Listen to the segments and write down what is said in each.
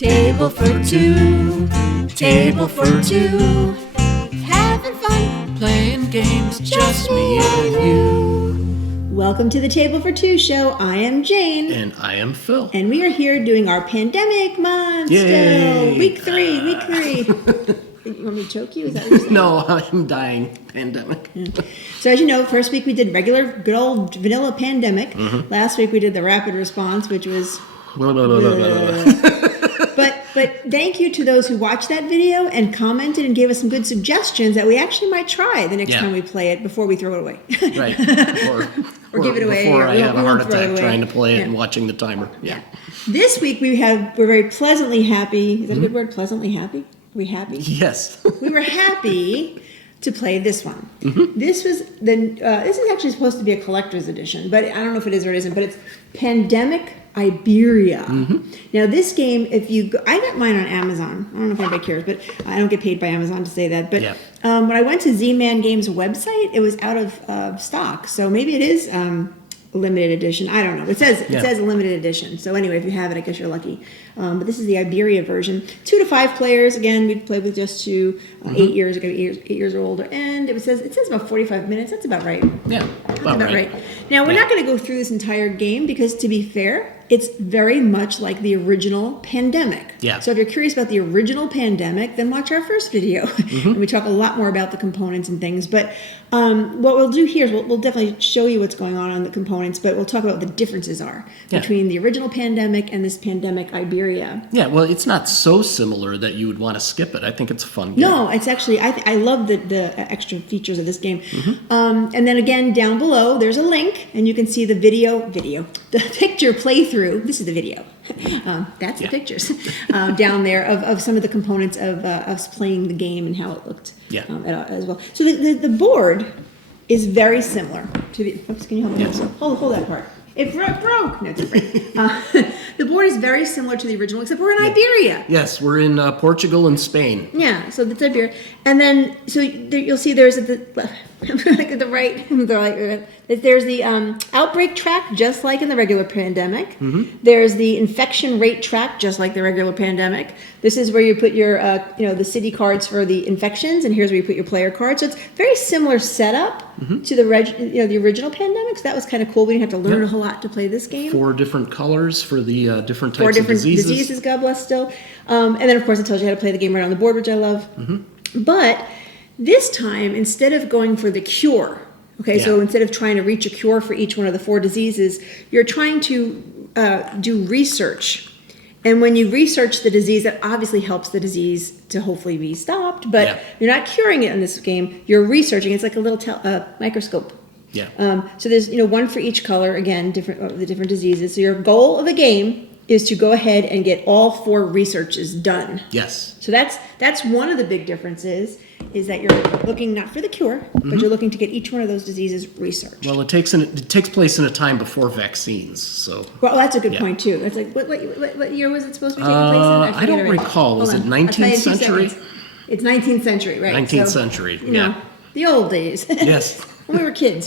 Table for two, table for two. Having fun, playing games, just me and you. Welcome to the Table for Two show. I am Jane. And I am Phil. And we are here doing our pandemic month. Yay. Still. Week three. You want me to choke you? Is that what you're saying? No, I'm dying. Pandemic. Yeah. So as you know, first week we did regular, good old vanilla pandemic. Mm-hmm. Last week we did the rapid response, which was... But thank you to those who watched that video and commented and gave us some good suggestions that we actually might try the next time we play it before we throw it away. Right. Or give it away. Before or I have a heart attack trying to play it and watching the timer. Yeah. This week we're very pleasantly happy. Is that a good word? Pleasantly happy? Are we happy? Yes. We were happy to play this one. Mm-hmm. This was this is actually supposed to be a collector's edition, but I don't know if it is or it isn't. But it's Pandemic Iberia. Mm-hmm. Now this game, I got mine on Amazon. I don't know if anybody cares, but I don't get paid by Amazon to say that. But when I went to Z-Man Games website, it was out of stock. So maybe it is a limited edition. I don't know. It says a limited edition. So anyway, if you have it, I guess you're lucky. But this is the Iberia version. 2 to 5 players. Again, we played with just 2. 8 years ago, 8 years or older, and it says about 45 minutes. That's about right. Yeah, about right. Now we're not going to go through this entire game because, to be fair, it's very much like the original Pandemic. Yeah. So if you're curious about the original Pandemic, then watch our first video, and we talk a lot more about the components and things. But what we'll do here is we'll definitely show you what's going on the components, but we'll talk about what the differences are between the original Pandemic and this Pandemic Iberia. Yeah, well, it's not so similar that you would want to skip it. I think it's a fun game. No, it's actually, I love the extra features of this game. Mm-hmm. And then again, down below, there's a link, and you can see the the picture playthrough. This is the video. That's the pictures down there of some of the components of us playing the game and how it looked as well. So the board is very similar to the... Oops, can you hold that? Hold that part. It broke. No, it's different. The board is very similar to the original, except we're in Iberia. Yes, we're in Portugal and Spain. Yeah, so that's Iberia. And then, so you'll see there's at the right, there's the outbreak track, just like in the regular Pandemic. Mm-hmm. There's the infection rate track, just like the regular Pandemic. This is where you put your, the city cards for the infections, and here's where you put your player cards. So it's very similar setup to the original Pandemic. So that was kind of cool. We didn't have to learn a whole lot to play this game. 4 different colors for the different types of diseases. God bless still. And then, of course, it tells you how to play the game right on the board, which I love. Mm-hmm. But this time, instead of going for the cure, so instead of trying to reach a cure for each one of the 4 diseases, you're trying to do research. And when you research the disease, that obviously helps the disease to hopefully be stopped. But you're not curing it in this game. You're researching. It's like a little microscope. Yeah. So there's one for each color. Again, the different diseases. So your goal of the game is to go ahead and get all 4 researches done. Yes. So that's one of the big differences, is that you're looking not for the cure, but you're looking to get each one of those diseases researched. Well, it takes place in a time before vaccines, so. Well, that's a good point too. It's like what year was it supposed to be taking place in? I don't recall. Was it 19th century? It's 19th century, right? 19th century. The old days. Yes. When we were kids.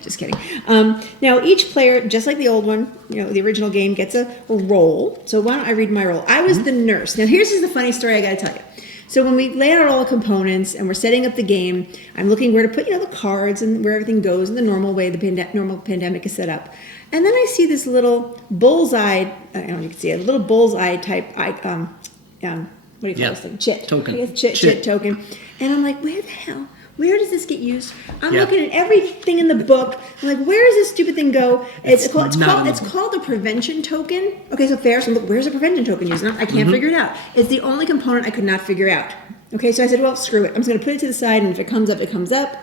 Just kidding. Now, each player, just like the old one, the original game, gets a role. So why don't I read my role? I was the nurse. Now, here's the funny story I got to tell you. So when we lay out all the components and we're setting up the game, I'm looking where to put, the cards and where everything goes in the normal way the normal Pandemic is set up. And then I see this little bullseye, I don't know if you can see it, a little bullseye type, what do you call this thing? Chit. Token. Chit token. And I'm like, where the hell? Where does this get used? I'm looking at everything in the book. I'm like, where does this stupid thing go? It's called a prevention token. Okay, so fair. So where's a prevention token used? I can't figure it out. It's the only component I could not figure out. Okay, so I said, well, screw it. I'm just going to put it to the side, and if it comes up, it comes up.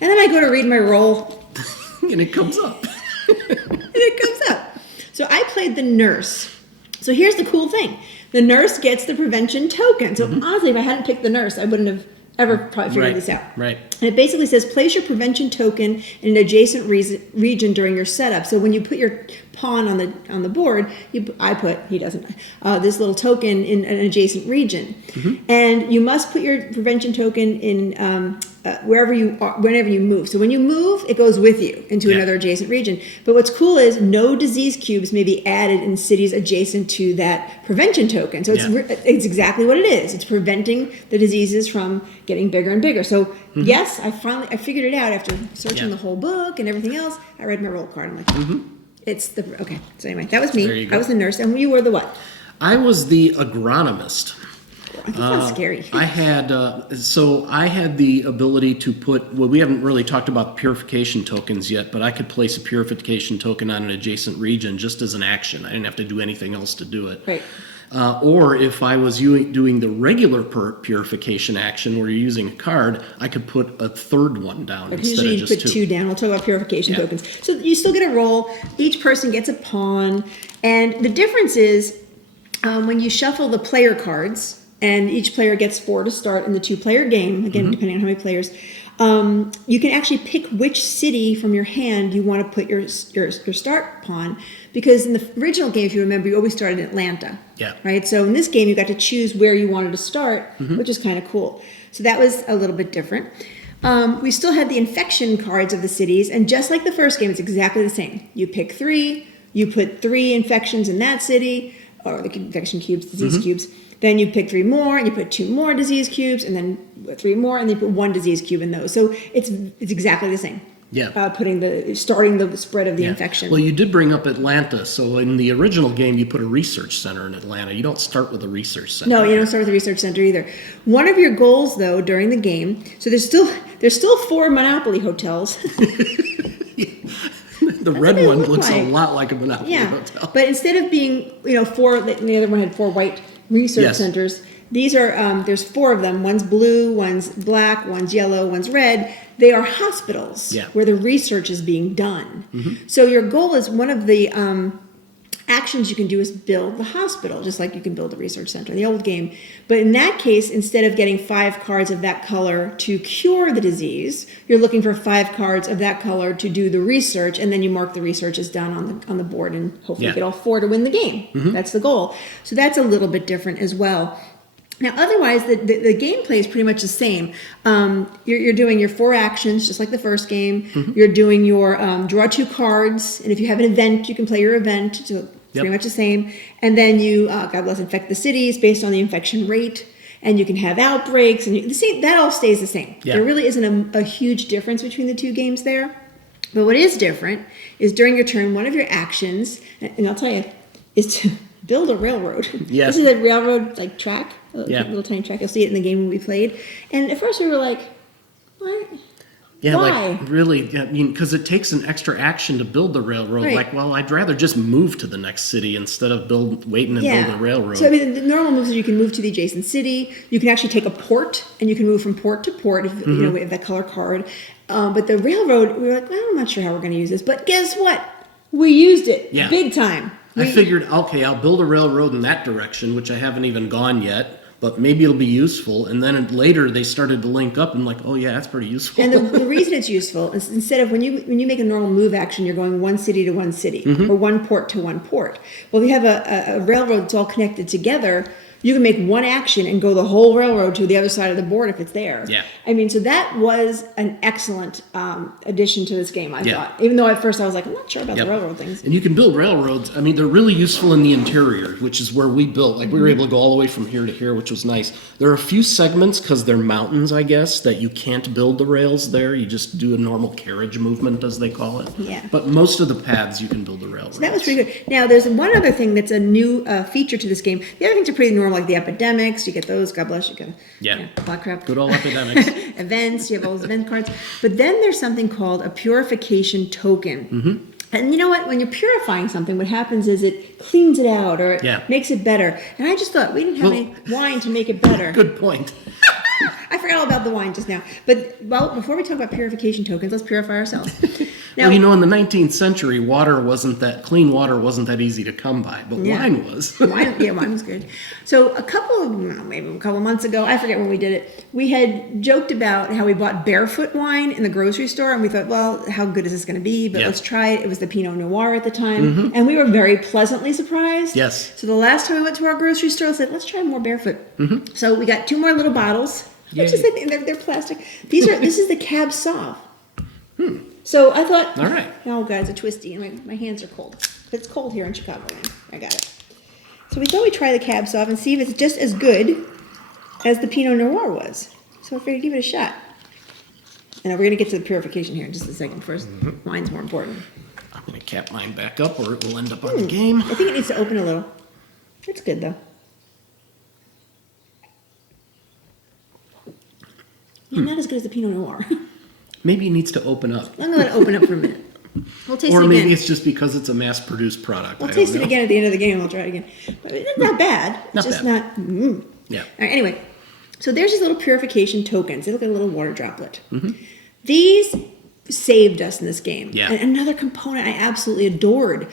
And then I go to read my role. And it comes up. So I played the nurse. So here's the cool thing. The nurse gets the prevention token. So honestly, if I hadn't picked the nurse, I wouldn't have ever probably figured this out. Right. And it basically says place your prevention token in an adjacent region during your setup. So when you put your pawn on the board, he doesn't, this little token in an adjacent region. And you must put your prevention token in wherever you are, whenever you move. So when you move, it goes with you into another adjacent region. But what's cool is no disease cubes may be added in cities adjacent to that prevention token. So it's exactly what it is. It's preventing the diseases from getting bigger and bigger. So yes, I figured it out after searching the whole book and everything else. I read my roll card. I'm like, okay. So anyway, that was me. I was the nurse, and you were the what? I was the agronomist. I think that's scary. I had the ability to put. Well, we haven't really talked about purification tokens yet, but I could place a purification token on an adjacent region just as an action. I didn't have to do anything else to do it. Right. Or if I was doing the regular purification action where you're using a card, I could put a third one down instead of just put two down. We'll talk about purification tokens. So you still get a roll. Each person gets a pawn. And the difference is when you shuffle the player cards, and each player gets 4 to start in the 2-player game, again, depending on how many players, you can actually pick which city from your hand you want to put your start pawn. Because in the original game, if you remember, you always started in Atlanta. Yeah. Right? So in this game, you got to choose where you wanted to start, which is kind of cool. So that was a little bit different. We still had the infection cards of the cities, and just like the first game, it's exactly the same. You pick 3, you put 3 infections in that city, or the infection cubes, disease cubes. Then you pick 3 more, and you put 2 more disease cubes, and then 3 more, and then you put 1 disease cube in those. So it's exactly the same. Yeah. Starting the spread of the infection. Well, you did bring up Atlanta. So in the original game, you put a research center in Atlanta. You don't start with a research center. No, you don't start with the research center either. One of your goals, though, during the game, so there's still 4 Monopoly hotels. The red one looks a lot like a Monopoly hotel. But instead of being 4, the other one had 4 white research centers. These are there's 4 of them. One's blue, one's black, one's yellow, one's red. They are hospitals where the research is being done. So your goal is, one of the actions you can do is build the hospital, just like you can build a research center in the old game. But in that case, instead of getting 5 cards of that color to cure the disease, you're looking for 5 cards of that color to do the research, and then you mark the research as done on the board, and hopefully get all 4 to win the game. That's the goal. So that's a little bit different as well. Now, otherwise, the gameplay is pretty much the same. You're doing your 4 actions, just like the first game. You're doing your draw 2 cards, and if you have an event, you can play your event. So pretty much the same. And then you, God bless, infect the cities based on the infection rate. And you can have outbreaks, and that all stays the same. There really isn't a huge difference between the 2 games there. But what is different is during your turn, one of your actions, and I'll tell you, is to build a railroad. Yes. This is a railroad track, a little tiny track. You'll see it in the game when we played. And at first we were like, what? Yeah, why? like really, because it takes an extra action to build the railroad. Right. Like, well, I'd rather just move to the next city instead of waiting and build a railroad. So, the normal moves are you can move to the adjacent city. You can actually take a port, and you can move from port to port if we have that color card. But the railroad, we were like, well, I'm not sure how we're going to use this. But guess what? We used it big time. I figured, okay, I'll build a railroad in that direction, which I haven't even gone yet, but maybe it'll be useful. And then later they started to link up, and I'm like, oh yeah, that's pretty useful. And the reason it's useful is, instead of when you make a normal move action, you're going one city to one city, or one port to one port. Well, if you have a railroad that's all connected together, you can make one action and go the whole railroad to the other side of the board if it's there. Yeah. I mean, so that was an excellent addition to this game, I thought. Even though at first I was like, I'm not sure about the railroad things. And you can build railroads. I mean, they're really useful in the interior, which is where we built. Like, we were able to go all the way from here to here, which was nice. There are a few segments, because they're mountains, I guess, that you can't build the rails there. You just do a normal carriage movement, as they call it. Yeah. But most of the paths, you can build the railroads. So that was pretty good. Now, there's one other thing that's a new feature to this game. The other things are pretty normal, like the epidemics. You get those. God bless you. Black crap. Good old epidemics. Events. You have all those event cards. But then there's something called a purification token. And you know what? When you're purifying something, what happens is it cleans it out, or it makes it better. And I just thought, we didn't have any wine to make it better. Good point. I forgot all about the wine just now. But before we talk about purification tokens, let's purify ourselves. Now, Well, in the 19th century, clean water wasn't that easy to come by, but wine was. Wine was good. So maybe a couple months ago, I forget when we did it, we had joked about how we bought barefoot wine in the grocery store, and we thought, well, how good is this going to be? But let's try it. It was the Pinot Noir at the time, and we were very pleasantly surprised. Yes. So the last time we went to our grocery store, I said, let's try more barefoot. So we got 2 more little bottles, which is, I think, they're plastic. This is the Cab Sauv. So I thought, all right. Oh, God, it's a twisty, and my hands are cold. It's cold here in Chicago. I got it. So we thought we'd try the Cab Sauv and see if it's just as good as the Pinot Noir was. So I figured give it a shot. And we're going to get to the purification here in just a second. First, wine's more important. I'm going to cap mine back up or it will end up on the game. I think it needs to open a little. It's good, though. Not as good as the Pinot Noir. Maybe it needs to open up. I'm going to let it open up for a minute. We'll taste it Or again. maybe it's just because it's a mass-produced product. We'll taste it again at the end of the game. We'll try it again. But it's not bad. It's Not just bad. not. Yeah. All right, anyway, so there's these little purification tokens. They look like a little water droplet. These saved us in this game. Yeah. And another component I absolutely adored,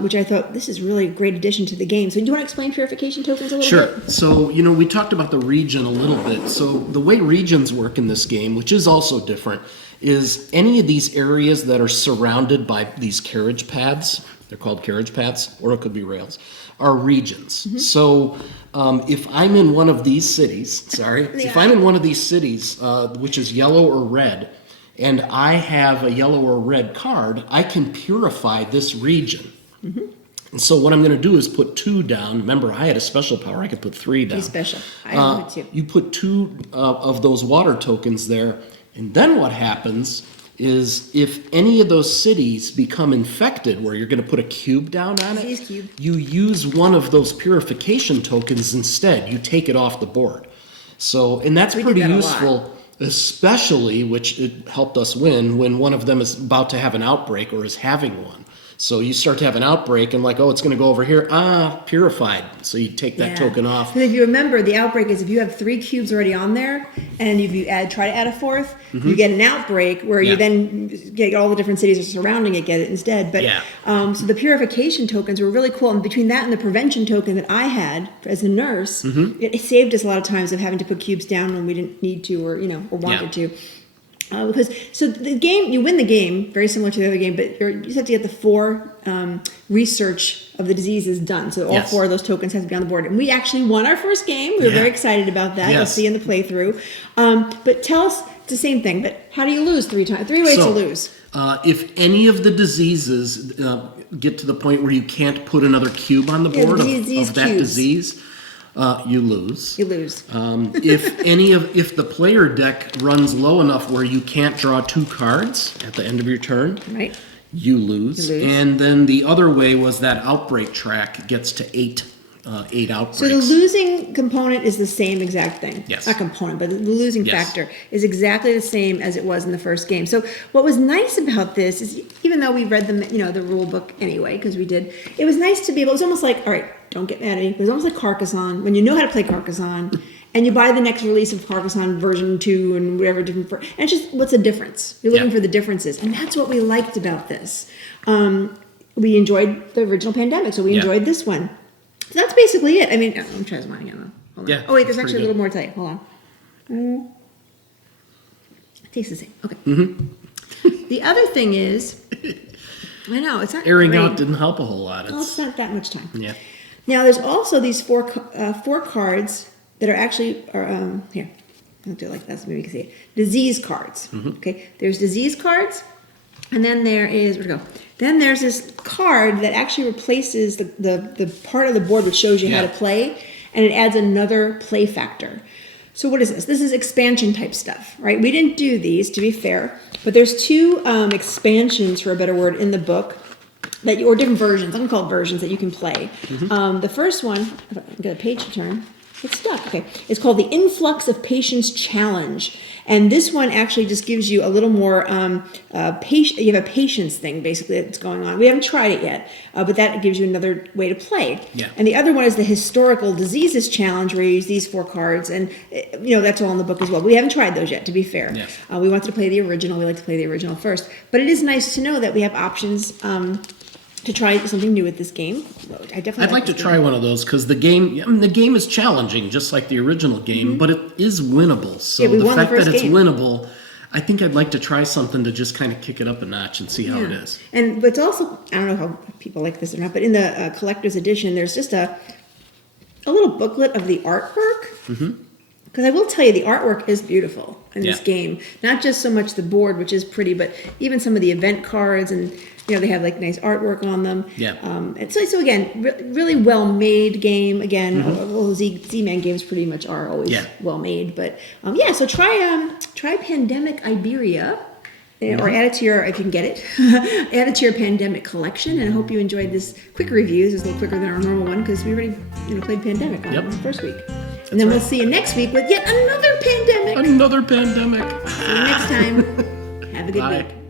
which I thought this is really a great addition to the game. So do you want to explain purification tokens a little bit? Sure. So, we talked about the region a little bit. So the way regions work in this game, which is also different, is any of these areas that are surrounded by these carriage paths, they're called carriage paths, or it could be rails, are regions. So if I'm in one of these cities, if I'm in one of these cities, which is yellow or red, and I have a yellow or red card, I can purify this region. And so what I'm going to do is put 2 down. Remember, I had a special power. I could put 3 down. Be special. I want to. You put 2 of those water tokens there, and then what happens is if any of those cities become infected, where you're going to put a cube down on Disease it, cube. you use one of those purification tokens instead. You take it off the board. So, and that's pretty that a lot. useful, especially, which it helped us win, when one of them is about to have an outbreak or is having one. So you start to have an outbreak and it's going to go over here. Purified. So you take that token off. Because if you remember, the outbreak is if you have 3 cubes already on there, and if you try to add a 4th, you get an outbreak where you then get all the different cities surrounding it get it instead. But so the purification tokens were really cool. And between that and the prevention token that I had as a nurse, it saved us a lot of times of having to put cubes down when we didn't need to or wanted to. Because the game, you win the game, very similar to the other game, but you just have to get the 4 research of the diseases done. So all 4 of those tokens have to be on the board. And we actually won our first game. We were very excited about that. You'll see in the playthrough. But tell us, it's the same thing, but how do you lose 3 times? 3 ways to lose. If any of the diseases get to the point where you can't put another cube on the board of that disease, you lose. You lose. If the player deck runs low enough where you can't draw 2 cards at the end of your turn, Right. you lose. And then the other way was that outbreak track gets to 8 outbreaks. So the losing component is the same exact thing. Yes. Not component, but the losing factor is exactly the same as it was in the first game. So what was nice about this is, even though we read the rule book anyway, because we did, it was nice to be able. It was almost like, all right, don't get mad at me. It was almost like Carcassonne, when you know how to play Carcassonne, and you buy the next release of Carcassonne version 2 and whatever different. And it's just, what's the difference? You're looking for the differences, and that's what we liked about this. We enjoyed the original Pandemic, so we enjoyed this one. So that's basically it. I mean, let me try this one again, though. Hold on. Yeah, Oh, wait, there's that's actually a pretty little more to you. Hold on. It tastes the same. Okay. The other thing is, I know, it's not Airing great. out didn't help a whole lot. Well, it's not that much time. Yeah. Now, there's also these 4 cards that are actually, here, I'll do it like that so maybe you can see it. Disease cards. Okay, there's disease cards, and then there is, where'd it go? Then there's this card that actually replaces the part of the board which shows you how to play, and it adds another play factor. So what is this? This is expansion type stuff, right? We didn't do these, to be fair, but there's 2 expansions, for a better word, in the book, or different versions. I'm going to call it versions that you can play. The first one, if I get a page to turn. It's stuck. Okay. It's called the Influx of Patience Challenge. And this one actually just gives you a little more patience. You have a patience thing basically that's going on. We haven't tried it yet, but that gives you another way to play. Yeah. And the other one is the Historical Diseases Challenge, where you use these 4 cards, and that's all in the book as well. But we haven't tried those yet, to be fair. Yeah. We wanted to play the original. We like to play the original first, but it is nice to know that we have options. To try something new with this game. I'd like to try one of those because the game is challenging, just like the original game, but it is winnable. So the fact that it's winnable, I think I'd like to try something to just kind of kick it up a notch and see how it is. And but it's also, I don't know how people like this or not, but in the collector's edition, there's just a little booklet of the artwork. Because I will tell you, the artwork is beautiful in this game. Not just so much the board, which is pretty, but even some of the event cards, and they have like nice artwork on them. Yeah. And so again, really well made game. Again, all Z-Man games pretty much are always well made. But so try Pandemic Iberia. Or add it to your, if you can get it, add it to your Pandemic collection. And I hope you enjoyed this quick reviews. It's a little quicker than our normal one because we already played Pandemic on the first week. And then we'll see you next week with yet another pandemic. Another pandemic. See you next time. Have a good week.